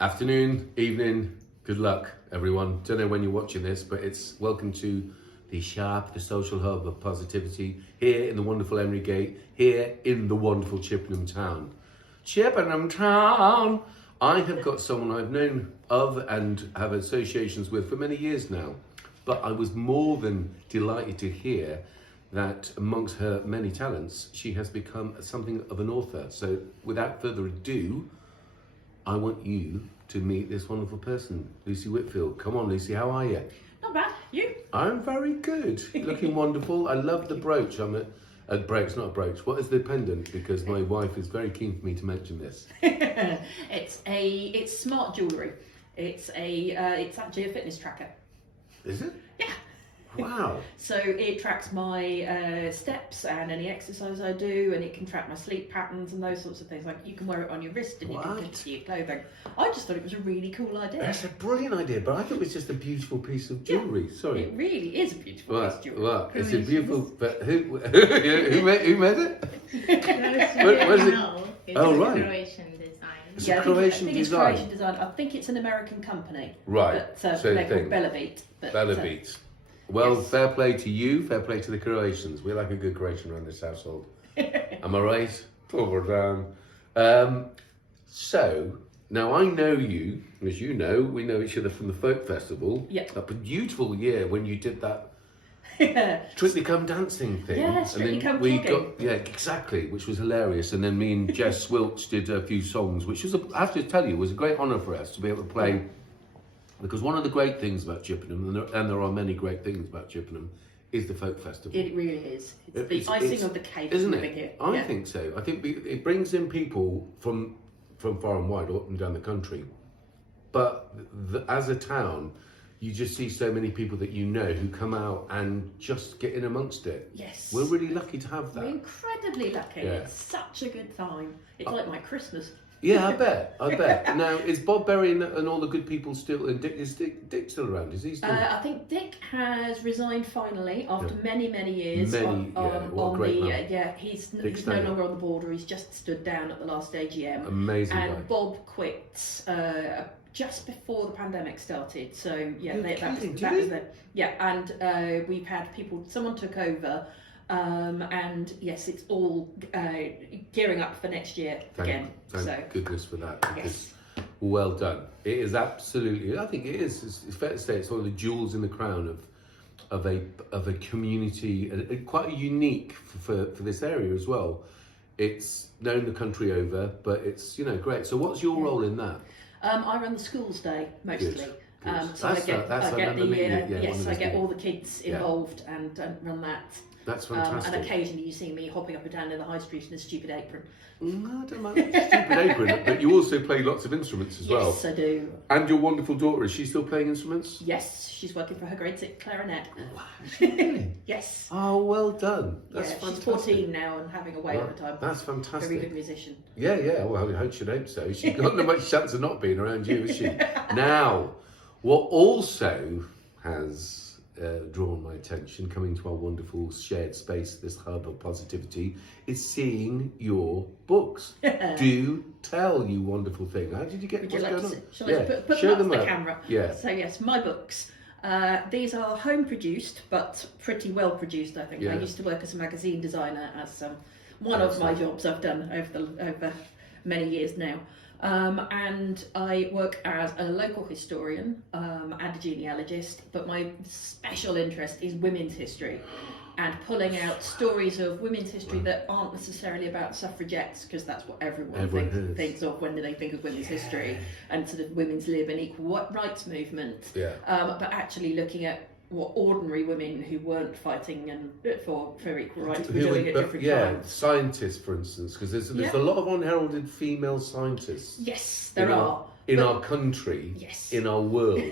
Afternoon, evening, good luck, everyone. Don't know when you're watching this, but it's welcome to the S.H.O.P, the social hub of positivity, here in the wonderful Emery Gate, here in the wonderful Chippenham town. Chippenham town! I have got someone I've known of and have associations with for many years now, but I was more than delighted to hear that amongst her many talents, she has become something of an author. So without further ado, I want you to meet this wonderful person, Lucy Whitfield. Come on, Lucy, how are you? Not bad. You? I'm very good. Looking wonderful. I love the brooch. I'm a brooch, not a brooch. What is the pendant? Because my wife is very keen for me to mention this. It's smart jewellery. It's actually a fitness tracker. Is it? Yeah. Wow. So it tracks my steps and any exercise I do, and it can track my sleep patterns and those sorts of things. Like, you can wear it on your wrist and you can put it to your clothing. I just thought it was a really cool idea. That's a brilliant idea, but I thought it was just a beautiful piece of jewellery. Yeah, Sorry. it really is a beautiful piece of jewellery. Well, it's a beautiful. But who made it? What is it? It's Oh, a right. Croatian design. It's Yeah, a Croatian I think design. It's Croatian design. I think it's an American company. Right. But Same they're thing. called Bella Beat. Bella Beat. Well, yes. fair play to you, fair play to the Croatians. We like a good Croatian around this household. Am I right? Poor Dan. So, now I know you, as you know, we know each other from the Folk Festival. Yep. That beautiful year when you did that Strictly Come Dancing thing. Yeah, Strictly Come we Clogging. got, yeah, exactly, which was hilarious. And then me and Jess Wilkes did a few songs, which was, I have to tell you, was a great honour for us to be able to play. Because one of the great things about Chippenham, and there are many great things about Chippenham, is the Folk Festival. It really is. It's the icing of the cake, isn't living it? here. I think so. I think it brings in people from far and wide, up and down the country. But as a town, you just see so many people that you know who come out and just get in amongst it. Yes. We're really lucky to have that. We're incredibly lucky. Yeah. It's such a good time. It's like my Christmas. Yeah, I bet. Now, is Bob Berry and all the good people still, and is Dick still around? Is he still? I think Dick has resigned finally after many years. What a great man. He's no Stanley. longer on the border. He's just stood down at the last AGM. Amazing And guy. Bob quit just before the pandemic started. So yeah, You're that kidding, was did he? it. Yeah, and we've had someone took over. And yes, it's all gearing up for next year again. Thank goodness for that. Yes. Well done. It is absolutely. I think it is. It's fair to say it's one of the jewels in the crown of a community, and quite unique for this area as well. It's known the country over, but it's great. So what's your role in that? I run the schools day mostly. Good. So I get all all the kids involved and run that. That's fantastic. And occasionally you see me hopping up and down in the high street in a stupid apron. No, I don't mind the stupid apron, but you also play lots of instruments as well. Yes, I do. And your wonderful daughter, is she still playing instruments? Yes, she's working for her grade 6 clarinet. Wow, really? Yes. Oh, well done. That's fantastic. She's 14 now and having a whale of a time. That's fantastic. Very good musician. Yeah. Well, I should hope so. She's got no much chance of not being around you, is she? Now, what also has drawn my attention, coming to our wonderful shared space, this hub of positivity, is seeing your books. Do tell, you wonderful thing. How did you get? Would you what's like going to on? see? Shall I put show them up them to the camera? Yeah. So yes, my books. These are home produced, but pretty well produced, I think. Yeah. I used to work as a magazine designer, as one of my jobs I've done over many years now. And I work as a local historian and a genealogist, but my special interest is women's history and pulling out stories of women's history that aren't necessarily about suffragettes, because that's what everyone thinks of when they think of women's history, and sort of women's lib and equal rights movement. Yeah. But actually looking at what ordinary women who weren't fighting and for equal rights were doing at different times. Scientists, for instance, because there's a lot of unheralded female scientists. Yes, there are. In our country, yes. In our world.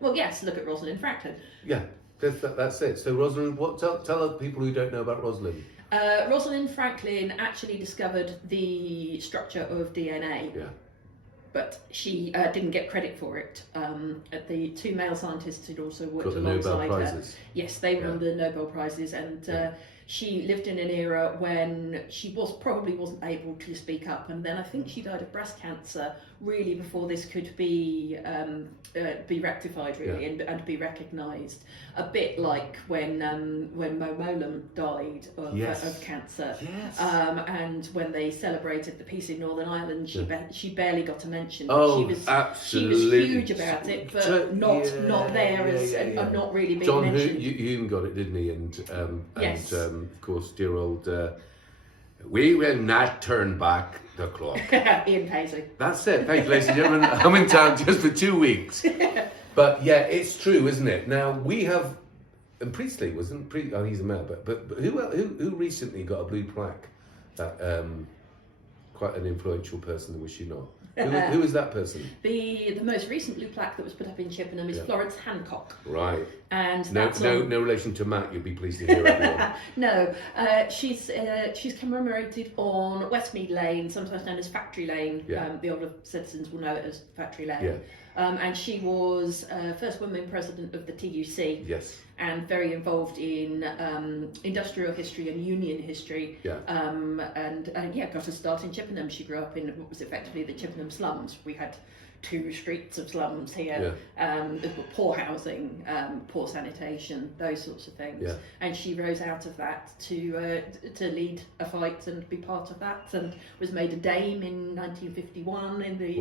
Well, yes, look at Rosalind Franklin. Yeah, that's it. So Rosalind, tell other people who don't know about Rosalind. Rosalind Franklin actually discovered the structure of DNA. Yeah. but she didn't get credit for it. The two male scientists who'd also worked Got the Nobel alongside her. Prizes. Yes, they won the Nobel Prizes, and she lived in an era when she probably wasn't able to speak up, and then I think she died of breast cancer really before this could be rectified really and be recognised. A bit like when Mo Mowlam died of cancer, and when they celebrated the peace in Northern Ireland, she barely got a mention. Oh, she was absolutely. huge about it, but not there and not really being John mentioned. Hume got it, didn't he? And Yes. of course, dear old. We will not turn back the clock. Ian Paisley. That's it. Thank you, ladies and gentlemen. I'm in town just for 2 weeks. But yeah, it's true, isn't it? Now we have, and Priestley wasn't. Oh, he's a male, but who recently got a blue plaque? That quite an influential person, was she not? Who is that person? The most recent blue plaque that was put up in Chippenham is Florence Hancock. Right. And No that's relation to Matt. You'll be pleased to hear, everyone. No, she's commemorated on Westmead Lane, sometimes known as Factory Lane. Yeah. The older citizens will know it as Factory Lane. Yeah. And she was first woman president of the TUC. Yes. And very involved in industrial history and union history. Yeah. And got her start in Chippenham. She grew up in what was effectively the Chippenham slums. We had 2 streets of slums here. Poor housing, poor sanitation, those sorts of things. Yeah. And she rose out of that to lead a fight and be part of that, and was made a dame in 1951 in the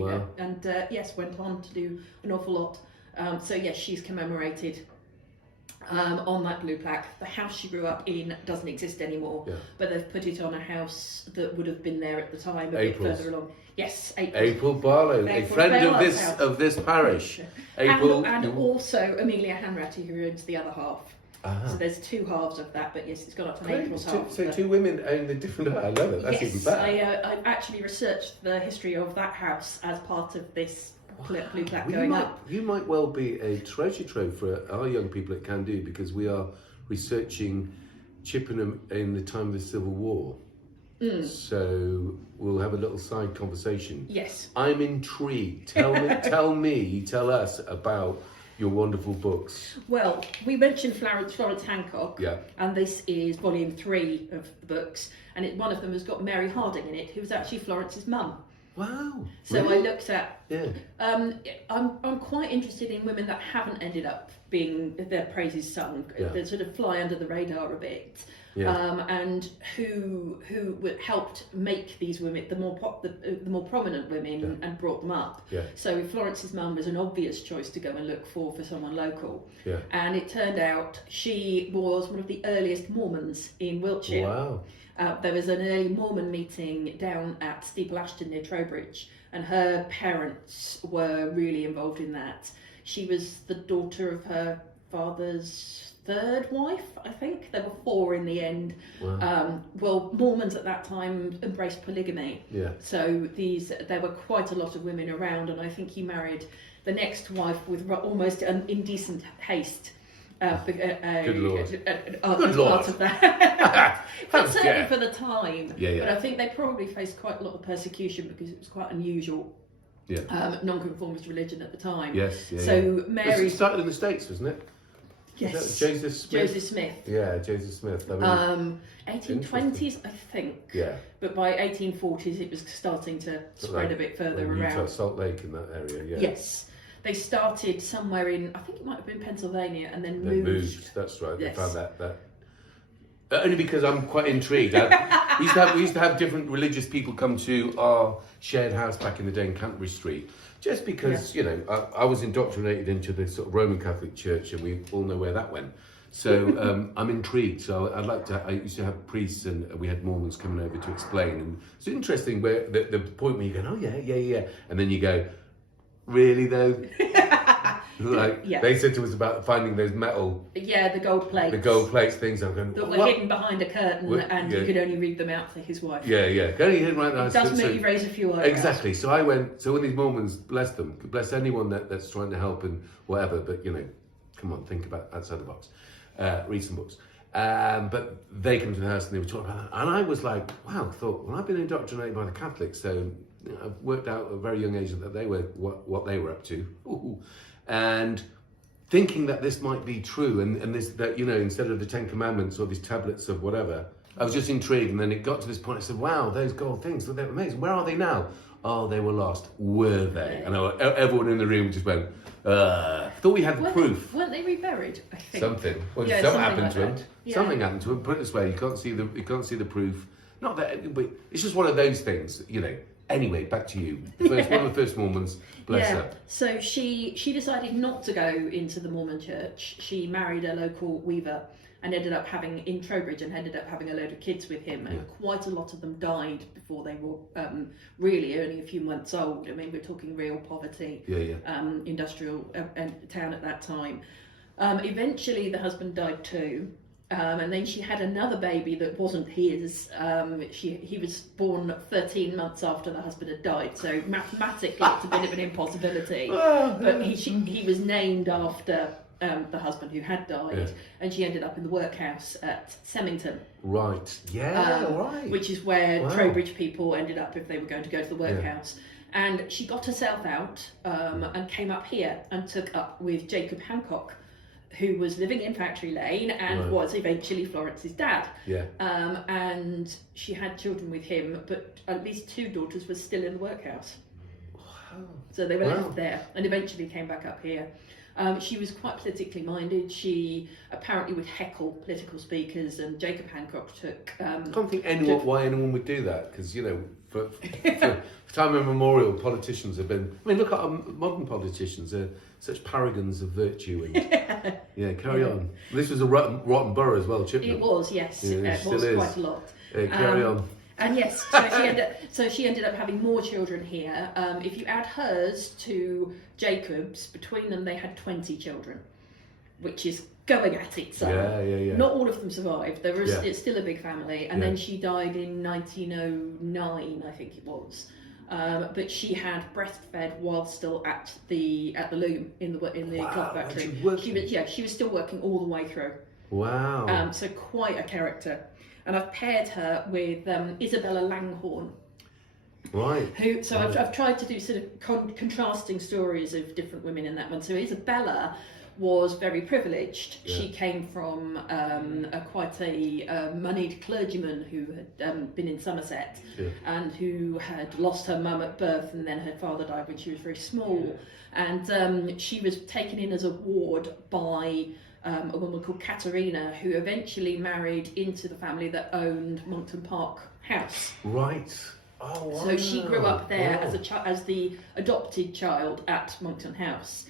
went on to do an awful lot. So yes, she's commemorated on that blue plaque. The house she grew up in doesn't exist anymore, but they've put it on a house that would have been there at the time, bit further along. Yes, April Barlow, a friend of this parish. April, and also Amelia Hanratty, who owns the other half. So there's 2 halves of that, but yes, it's gone up to April's half. So 2 women own the different. I love it. That's even better. I've actually researched the history of that house as part of this blue plaque going up. You might well be a treasure trove for our young people at Can Do, because we are researching Chippenham in the time of the Civil War. So we'll have a little side conversation. Yes. I'm intrigued. Tell us about your wonderful books. Well, we mentioned Florence Hancock, Yeah. and this is volume 3 of the books, and one of them has got Mary Harding in it, who was actually Florence's mum. Wow. So really? I looked at. Yeah. I'm quite interested in women that haven't ended up being their praises sung, that sort of fly under the radar a bit. Yeah. And who helped make these women the more prominent women and brought them up. Yeah. So Florence's mum was an obvious choice to go and look for someone local. Yeah. And it turned out she was one of the earliest Mormons in Wiltshire. Wow. There was an early Mormon meeting down at Steeple Ashton near Trowbridge, and her parents were really involved in that. She was the daughter of her father's 3rd wife, I think. There were 4 in the end. Wow. Mormons at that time embraced polygamy. Yeah. So there were quite a lot of women around, and I think he married the next wife with almost an indecent haste. Good Lord. Good Lord. Part of that. But certainly Yeah. for the time. Yeah. But I think they probably faced quite a lot of persecution because it was quite unusual. Yeah. Non-conformist religion at the time. Yes. Yeah, So Mary it started in the States, wasn't it? Yes. Was that Joseph Smith? Joseph Smith. Yeah, Joseph Smith. I mean, 1820s, I think. yeah. But by 1840s, it was starting to spread a bit further Utah, around. Salt Lake in that area. Yeah. Yes. They started somewhere in, I think it might have been Pennsylvania, and then They moved. That's right. Yes. They found that. Only because I'm quite intrigued. We used to have different religious people come to our shared house back in the day in Canterbury Street. Just because, I was indoctrinated into the sort of Roman Catholic Church, and we all know where that went. So I'm intrigued. So I used to have priests, and we had Mormons coming over to explain. And it's interesting where the point where you go, oh yeah, and then you go, really though? They said to us about finding those metal. Yeah, the gold plates. The gold plates things. I'm going. That were hidden behind a curtain, and you could only read them out to his wife. Yeah. Only hidden right now. It does make you raise a few eyebrows. Exactly. So I went. So when these Mormons, bless them, bless anyone that's trying to help and whatever. But come on, think about outside the box. Read some books. But they came to the house and they were talking about that, and I was like, wow. I've been indoctrinated by the Catholics, so I've worked out at a very young age that they were what they were up to. Ooh. And thinking that this might be true, and this, that, you know, instead of the 10 Commandments or these tablets of whatever, I was just intrigued. And then it got to this point, I said, wow, those gold things, they're amazing. Where are they now? Oh, they were lost. Were they? And everyone in the room just went, thought we had the proof. Weren't they reburied, I think? Something. Well, Yeah, something something happened like to him. that. Yeah. Something happened to him. Put it this way, you can't see the proof. Not that, but it's just one of those things, you know. Anyway, back to you. One of the first Mormons, bless her. So she decided not to go into the Mormon church. She married a local weaver and ended up having, in Trowbridge, and ended up having a load of kids with him. And quite a lot of them died before they were really only a few months old. I mean, we're talking real poverty, industrial town at that time. Eventually, the husband died too. And then she had another baby that wasn't his. He was born 13 months after the husband had died, so mathematically it's a bit of an impossibility. But he was named after the husband who had died, and she ended up in the workhouse at Semmington. Right, right. Which is where Trowbridge people ended up if they were going to go to the workhouse. And she got herself out and came up here and took up with Jacob Hancock, who was living in Factory Lane and was eventually Florence's dad. And she had children with him, but at least 2 daughters were still in the workhouse. Wow. So they were left there and eventually came back up here. She was quite politically minded. She apparently would heckle political speakers, and Jacob Hancock took... I can't think why anyone would do that, because, you know, for time immemorial, politicians have been... I mean, look at our modern politicians, they're such paragons of virtue. And carry on. This was a rotten borough as well, Chippenham. It was, yes. Yeah, it was quite a lot. Carry on. And yes, so she ended up having more children here. If you add hers to Jacob's, between them they had 20 children, which is going at it. So not all of them survived. It's still a big family. And then she died in 1909, I think it was. But she had breastfed while still at the loom in the cloth factory. She was still working all the way through. Wow. So quite a character. And I've paired her with Isabella Langhorne. Right. I've tried to do sort of contrasting stories of different women in that one. So Isabella was very privileged. She came from quite a moneyed clergyman who had been in Somerset and who had lost her mum at birth, and then her father died when she was very small. And she was taken in as a ward by a woman called Katerina, who eventually married into the family that owned Monkton Park House. Right. Oh, wow. So she grew up there as the adopted child at Monkton House.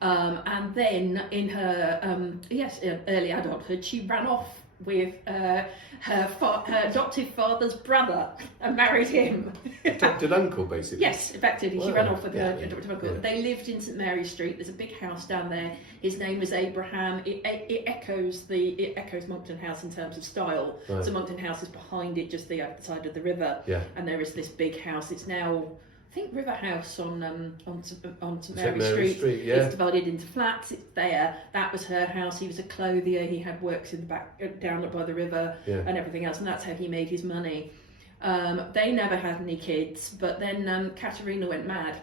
And then in her early adulthood, she ran off with her adoptive father's brother and married him. Adopted uncle, basically. Yes, effectively, she ran off with her adoptive uncle. Yeah. They lived in St Mary's Street. There's a big house down there. His name was Abraham. It echoes Monkton House in terms of style. Right. So Monkton House is behind it, just the other side of the river. Yeah. And there is this big house. It's now, I think, River House on St Mary's Street. It's divided into flats. It's there. That was her house. He was a clothier. He had works in the back, down by the river, and everything else. And that's how he made his money. They never had any kids, but then Katerina went mad.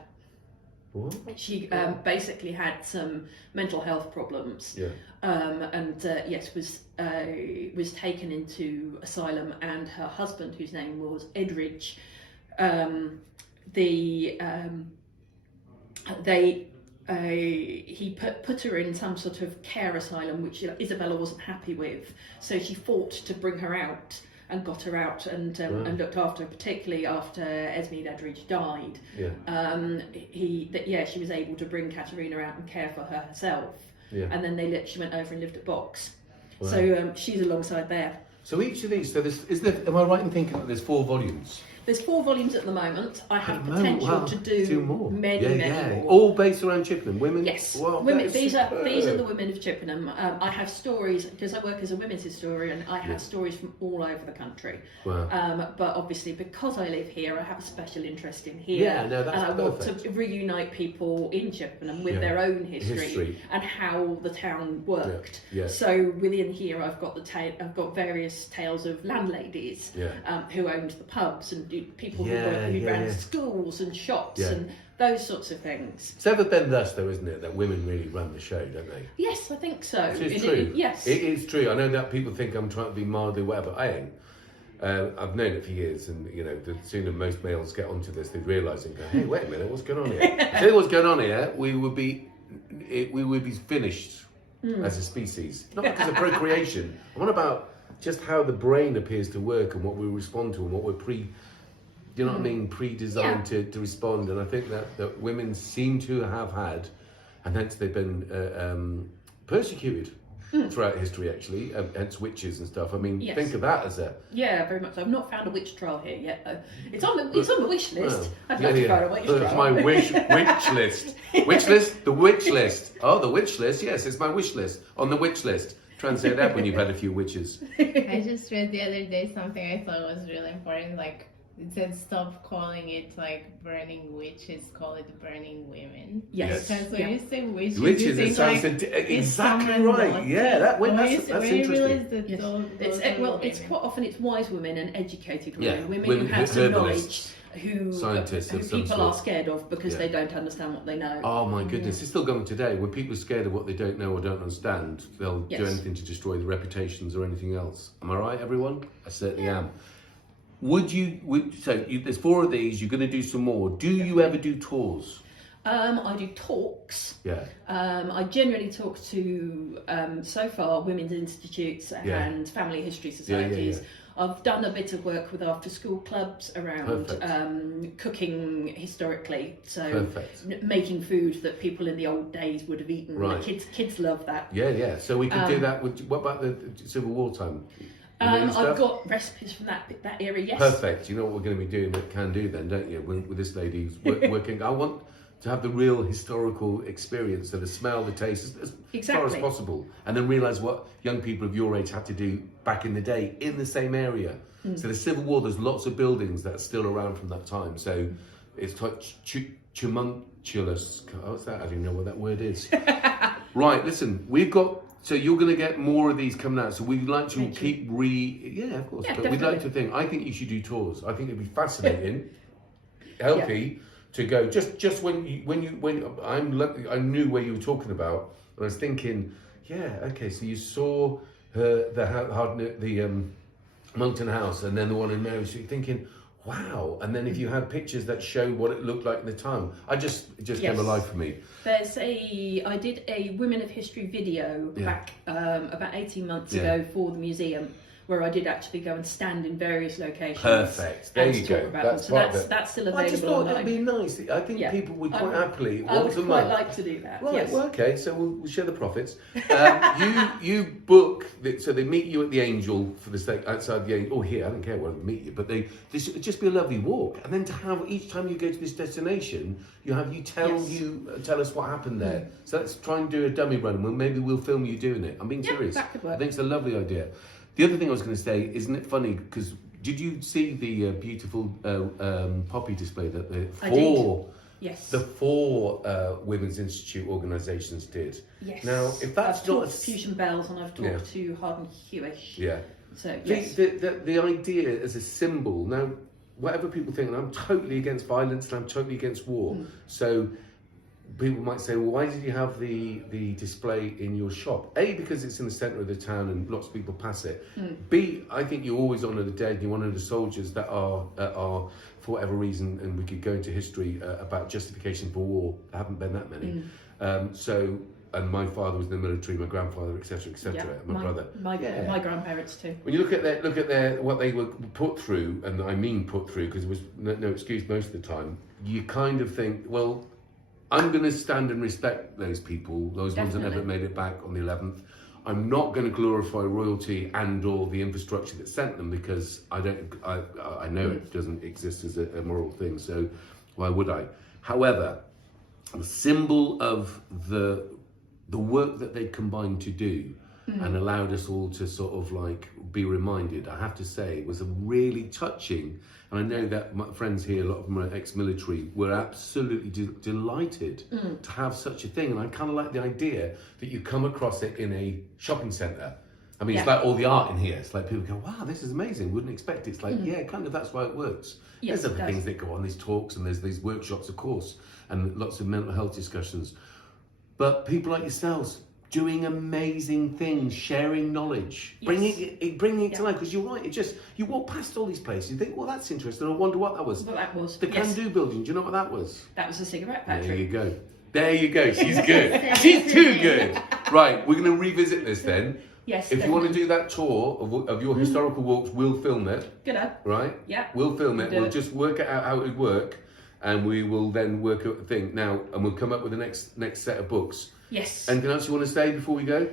What? She basically had some mental health problems, was taken into asylum, and her husband, whose name was Edridge, he put her in some sort of care asylum, which Isabella wasn't happy with, so she fought to bring her out and got her out and looked after her, particularly after Esmead Edridge died. She was able to bring Katerina out and care for her herself. And then she went over and lived at Box. Wow. So she's alongside there. So each of these, am I right in thinking that there's 4 volumes? There's 4 volumes at the moment. I have potential to do more. many more. All based around Chippenham. Women? Yes. Wow, women. These are the women of Chippenham. I have stories, because I work as a women's historian, I have stories from all over the country. Wow. But obviously, because I live here, I have a special interest in here. Yeah, no, that's and I want to reunite people in Chippenham with their own history and how the town worked. So within here, I've got various tales of landladies who owned the pubs and people Yeah, who yeah, ran yeah. schools and shops Yeah. and those sorts of things. It's ever been thus, though, isn't it, that women really run the show, don't they? Yes, I think so. It's true. Yes. It is true. I know that people think I'm trying to be mildly whatever. I ain't. I've known it for years, and the sooner most males get onto this, they realise and go, "Hey, wait a minute, what's going on here?" Tell you what's going on here, we would be finished as a species, not because of procreation. I'm on about just how the brain appears to work and what we respond to and what we're pre-designed to respond. And I think that women seem to have had, and hence they've been persecuted throughout history, actually, hence witches and stuff. I mean, Yes. think of that as a... Yeah, very much. I've not found a witch trial here yet, though. It's on the wish list. Well, I'd love to find a witch It's trial. my witch list. Witch list? The witch list. Oh, the witch list. Yes, it's my wish list. On the witch list. Try and say that when you've had a few witches. I just read the other day something I thought was really important. Like, it said stop calling it like burning witches, call it burning women. Yes. Because when you say witches, Witches, you it think sounds like exactly it's right. someone's Yeah, that's when interesting. you realize that Yes. those It's are it's women. quite often it's wise women and educated Yeah, women, women who have who- some herbalists, knowledge, who scientists of some people sort. are scared of because Yeah. they don't understand what they know. Oh my goodness, it's still going today. When people are scared of what they don't know or don't understand, they'll do Yes. anything to destroy their reputations or anything else. Am I right, everyone? I certainly am. There's 4 of these, you're going to do some more. Do you ever do tours? I do talks. Yeah. I generally talk to, so far, women's institutes Yeah. and family history Yeah, societies. yeah. I've done a bit of work with after-school clubs around Perfect. cooking historically, so Perfect. making food that people in the old days would have eaten. Right. Kids love that. Yeah. So we could do that. What about the Civil War time? You know I've stuff? got recipes from that era. Yes. Perfect. You know what we're going to be doing at Can Do then, don't you? With this lady who's working. I want to have the real historical experience, so the smell, the taste, as far as Exactly. possible, and then realise what young people of your age had to do back in the day in the same area. So the Civil War, there's lots of buildings that are still around from that time. So it's quite tumultuous. What's that? I don't even know what that word is. Right, listen, we've got... So you're going to get more of these coming out. So we'd like to Thank keep Yeah, of course. Yeah, But we'd like definitely. to think... I think you should do tours. I think it'd be fascinating, healthy, to go. Just when I'm lucky, I knew where you were talking about, and I was thinking, yeah, okay. So you saw the Moulton House, and then the one in Mary Street. Thinking, wow. And then if you had pictures that showed what it looked like at the time, it just Yes. came alive for me. I did a Women of History video back about 18 months ago for the museum, where I did actually go and stand in various locations. Perfect. There and you talk go. about That's them. part So of it. that's still I just available thought that'd online. be nice. I think Yeah. people would I quite would- happily I would once a quite month. like to do that. Right, Yes. well, okay, so we'll share the profits. You book, so they meet you at the Angel for the sake outside the Angel, or here, I don't care where they meet you, but this it'd just be a lovely walk. And then to have, each time you go to this destination, you tell us what happened there. So let's try and do a dummy run, and maybe we'll film you doing it. I'm being Yeah, serious. that could work. I think it's a lovely idea. The other thing I was going to say, isn't it funny, because did you see the beautiful poppy display that I did. Yes. the 4 Women's Institute organisations did? Yes. Now, if that's I've not... talked to Fusion Bells and I've talked to Harden Hewish. Yeah. So yes. The idea as a symbol, now, whatever people think, and I'm totally against violence and I'm totally against war. So people might say, well, why did you have the display in your shop? A, because it's in the centre of the town and lots of people pass it. B, I think you always honour the dead. You honour the soldiers that are for whatever reason, and we could go into history about justification for war. There haven't been that many. And my father was in the military, my grandfather, etc., my brother. My grandparents too. When you look at their what they were put through, and I mean put through because it was no excuse most of the time, you kind of think, well, I'm going to stand and respect those people, those ones that never made it back on the 11th. I'm not going to glorify royalty and/or the infrastructure that sent them, because I know it doesn't exist as a moral thing. So why would I? However, the symbol of the work that they combined to do and allowed us all to sort of like be reminded, I have to say, was a really touching. And I know that my friends here, a lot of them are ex-military, were absolutely delighted to have such a thing. And I kind of like the idea that you come across it in a shopping centre I mean, it's Yeah. like all the art in here. It's like people go, wow, this is amazing. Wouldn't expect it. It's like, yeah, kind of that's why it works. Yes, There's it other does. things that go on, there's talks and there's these workshops, of course, and lots of mental health discussions. But people like yourselves doing amazing things, sharing knowledge, Yes. bringing it to Yeah. life. Because you're right, you walk past all these places, you think, well, that's interesting. I wonder what that was. Well, that was The yes. Can Do building. Do you know what that was? That was a cigarette There factory. you go. There you go. She's good. She's too good. Right, we're going to revisit this then. Yes. If you want to do that tour of your historical walks, we'll film it. Good. Right? Yeah. We'll film it. Do We'll it. just work it out how it would work, and we will then work out the thing now, and we'll come up with the next set of books. Yes. Anything else you want to say before we go?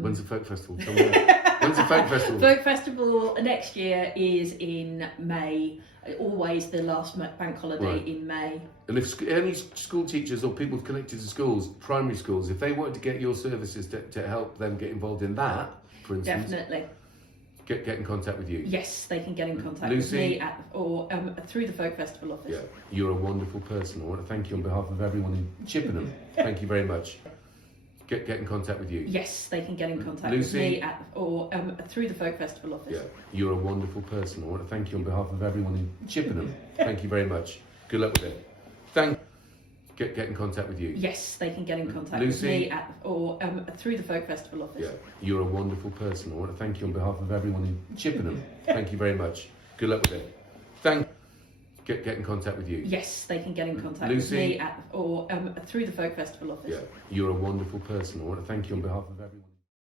When's the folk festival? Tell me that. When's the folk festival? Folk Festival next year is in May. Always the last bank holiday Right. in May. And if any school teachers or people connected to schools, primary schools, if they wanted to get your services to help them get involved in that, for instance, Definitely. get in contact with you. Yes, they can get in contact Lucy? with me or through the Folk Festival office. Yeah, you're a wonderful person. I want to thank you on behalf of everyone in Chippenham. Thank you very much. Get in contact with you. Yes, they can get in contact Lucy? with me or through the Folk Festival office. Yeah, you're a wonderful person. I want to thank you on behalf of everyone in Chippenham. Thank you very much. Good luck with it. Get in contact with you. Yes, they can get in contact Lucy? with me or through the Folk Festival office. Yeah, you're a wonderful person. I want to thank you on behalf of everyone in Chippenham. Thank you very much. Good luck with it. Get in contact with you. Yes, they can get in contact Lucy? with me or through the Folk Festival office. Yeah, you're a wonderful person. I want to thank you on behalf of everyone.